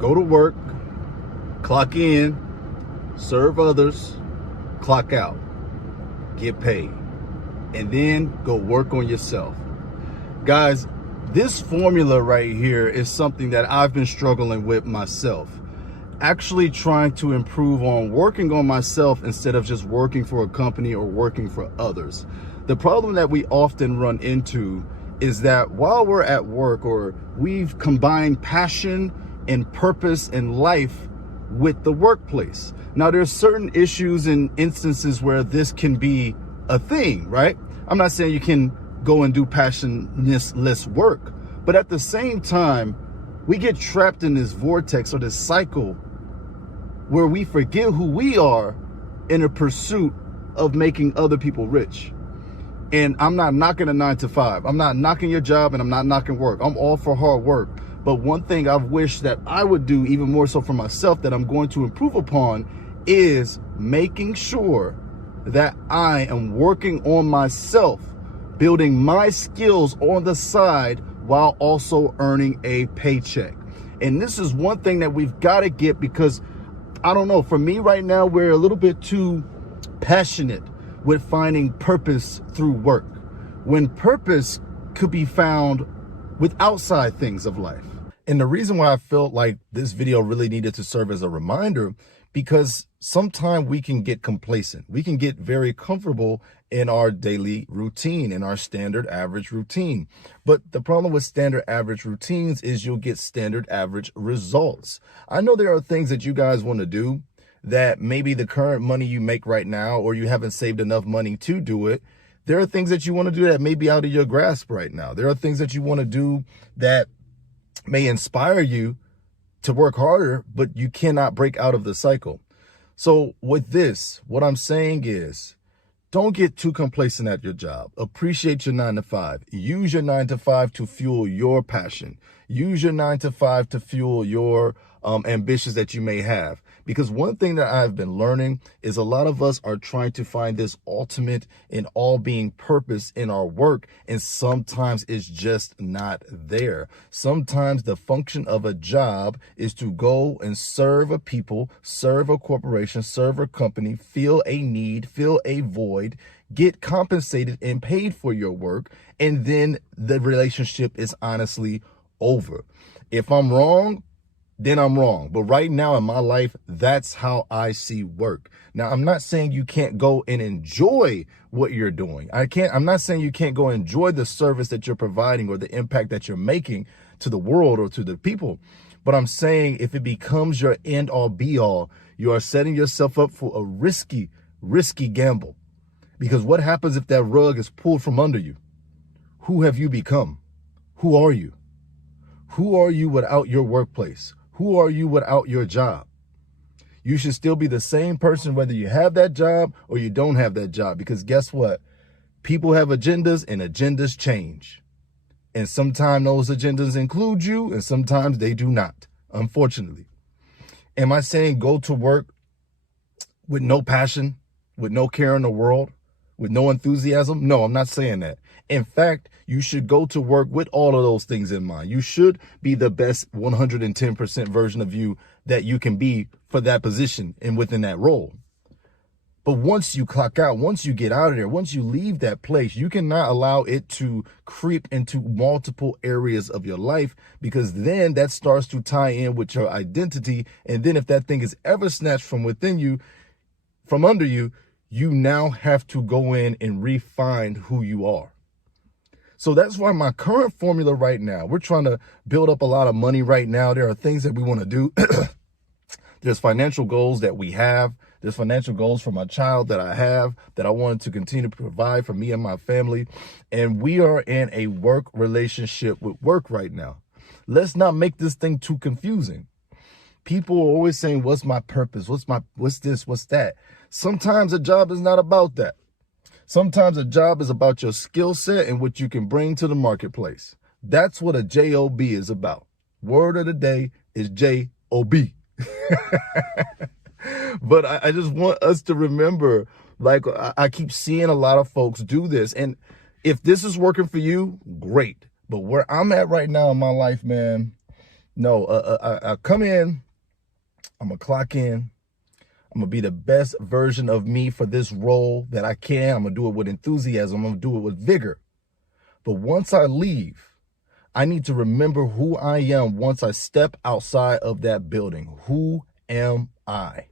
Go to work, clock in, serve others, clock out, get paid, and then go work on yourself. Guys, this formula right here is something that I've been struggling with myself. Actually trying to improve on working on myself instead of just working for a company or working for others. The problem that we often run into is that while we're at work, or we've combined passion and purpose in life with the workplace. Now, there's certain issues and instances where this can be a thing, right? I'm not saying you can go and do passionless work, but at the same time, we get trapped in this vortex or this cycle where we forget who we are in a pursuit of making other people rich. And I'm not knocking a 9-to-5. I'm not knocking your job, and I'm not knocking work. I'm all for hard work. But one thing I've wished that I would do even more so for myself, that I'm going to improve upon, is making sure that I am working on myself, building my skills on the side while also earning a paycheck. And this is one thing that we've got to get, because I don't know, for me right now, we're a little bit too passionate with finding purpose through work, when purpose could be found with outside things of life. And the reason why I felt like this video really needed to serve as a reminder, because sometimes we can get complacent. We can get very comfortable in our daily routine, in our standard average routine. But the problem with standard average routines is you'll get standard average results. I know there are things that you guys want to do that maybe the current money you make right now, or you haven't saved enough money to do it. There are things that you want to do that may be out of your grasp right now. There are things that you want to do that may inspire you to work harder, but you cannot break out of the cycle. So with this, what I'm saying is, don't get too complacent at your job. Appreciate your 9-to-5. Use your 9-to-5 to fuel your passion. Use your 9-to-5 to fuel your ambitions that you may have. Because one thing that I've been learning is a lot of us are trying to find this ultimate in all being purpose in our work. And sometimes it's just not there. Sometimes the function of a job is to go and serve a people, serve a corporation, serve a company, fill a need, fill a void, get compensated and paid for your work. And then the relationship is honestly over. If I'm wrong, then I'm wrong. But right now in my life, that's how I see work. Now, I'm not saying you can't go and enjoy what you're doing. I'm not saying you can't go enjoy the service that you're providing or the impact that you're making to the world or to the people. But I'm saying if it becomes your end all be all, you are setting yourself up for a risky gamble. Because what happens if that rug is pulled from under you? Who have you become? Who are you? Who are you without your workplace? Who are you without your job? You should still be the same person whether you have that job or you don't have that job, because guess what? People have agendas and agendas change. And sometimes those agendas include you and sometimes they do not, unfortunately. Am I saying go to work with no passion, with no care in the world, with no enthusiasm? No, I'm not saying that. In fact, you should go to work with all of those things in mind. You should be the best 110% version of you that you can be for that position and within that role. But once you clock out, once you get out of there, once you leave that place, you cannot allow it to creep into multiple areas of your life, because then that starts to tie in with your identity. And then if that thing is ever snatched from within you, from under you, you now have to go in and refine who you are. So that's why my current formula right now, we're trying to build up a lot of money right now. There are things that we want to do. There's financial goals that we have. There's financial goals for my child that I have, that I wanted to continue to provide for me and my family. And we are in a work relationship with work right now. Let's not make this thing too confusing. People are always saying, what's my purpose? What's this? What's that? Sometimes a job is not about that. Sometimes a job is about your skill set and what you can bring to the marketplace. That's what a job is about. Word of the day is job. But I just want us to remember, like, I keep seeing a lot of folks do this. And if this is working for you, great. But where I'm at right now in my life, man, No, I come in, I'm going to clock in. I'm going to be the best version of me for this role that I can. I'm going to do it with enthusiasm. I'm going to do it with vigor. But once I leave, I need to remember who I am once I step outside of that building. Who am I?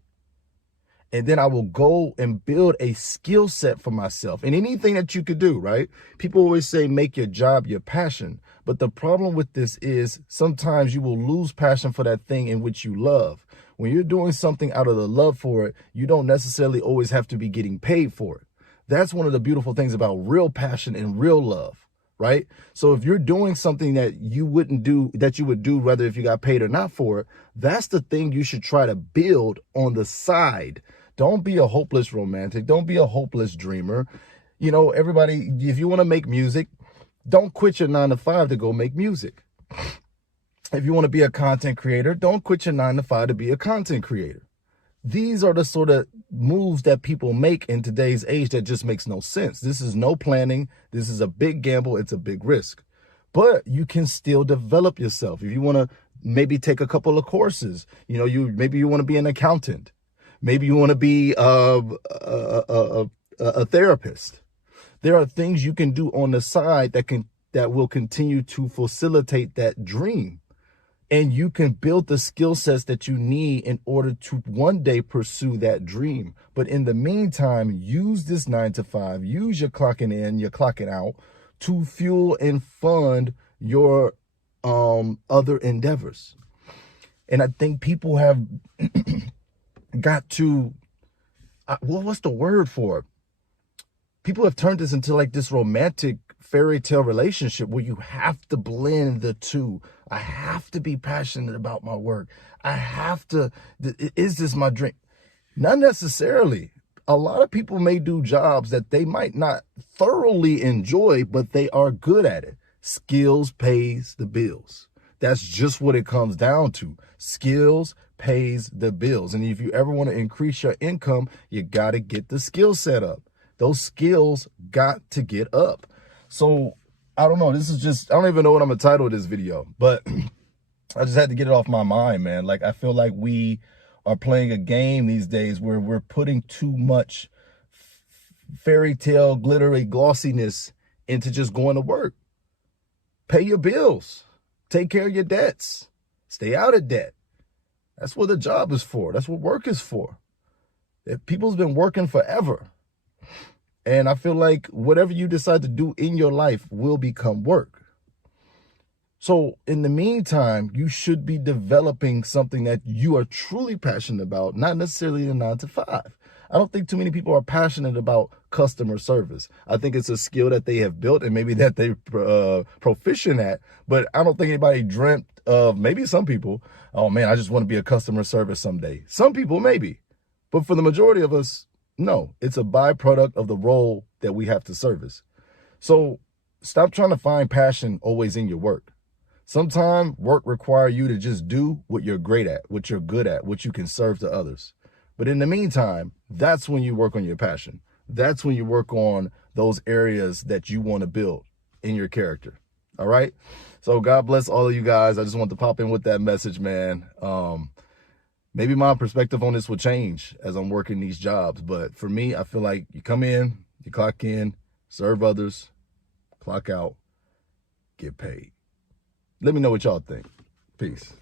And then I will go and build a skill set for myself in anything that you could do, right? People always say, make your job your passion. But the problem with this is sometimes you will lose passion for that thing in which you love. When you're doing something out of the love for it, you don't necessarily always have to be getting paid for it. That's one of the beautiful things about real passion and real love, right? So if you're doing something that you wouldn't do, that you would do whether if you got paid or not for it, that's the thing you should try to build on the side. Don't be a hopeless romantic. Don't be a hopeless dreamer. You know, everybody, if you want to make music, don't quit your 9 to 5 to go make music. If you want to be a content creator, don't quit your 9 to 5 to be a content creator. These are the sort of moves that people make in today's age that just makes no sense. This is no planning. This is a big gamble. It's a big risk. But you can still develop yourself. If you want to maybe take a couple of courses, you know, maybe you want to be an accountant. Maybe you want to be a therapist. There are things you can do on the side that will continue to facilitate that dream. And you can build the skill sets that you need in order to one day pursue that dream. But in the meantime, use this 9 to 5, use your clocking in, your clocking out to fuel and fund your other endeavors. And I think people have got to, what's the word for it? People have turned this into like this romantic fairy tale relationship where you have to blend the two. I have to be passionate about my work. I have to, is this my dream? Not necessarily. A lot of people may do jobs that they might not thoroughly enjoy, but they are good at it. Skills pays the bills. That's just what it comes down to. Skills pays the bills. And if you ever want to increase your income, you got to get the skill set up. Those skills got to get up. So I don't know. This is just, I don't even know what I'm going to title this video, but I just had to get it off my mind, man. Like, I feel like we are playing a game these days where we're putting too much fairy tale, glittery glossiness into just going to work. Pay your bills. Take care of your debts. Stay out of debt. That's what the job is for. That's what work is for. People's been working forever. And I feel like whatever you decide to do in your life will become work. So in the meantime, you should be developing something that you are truly passionate about, not necessarily the 9 to 5. I don't think too many people are passionate about customer service. I think it's a skill that they have built and maybe that they're proficient at, but I don't think anybody dreamt of, maybe some people, oh man, I just want to be a customer service someday. Some people maybe, but for the majority of us, no, it's a byproduct of the role that we have to service. So stop trying to find passion always in your work. Sometimes work requires you to just do what you're great at, what you're good at, what you can serve to others. But in the meantime, that's when you work on your passion. That's when you work on those areas that you want to build in your character. All right. So God bless all of you guys. I just want to pop in with that message, man. Maybe my perspective on this will change as I'm working these jobs. But for me, I feel like you come in, you clock in, serve others, clock out, get paid. Let me know what y'all think. Peace.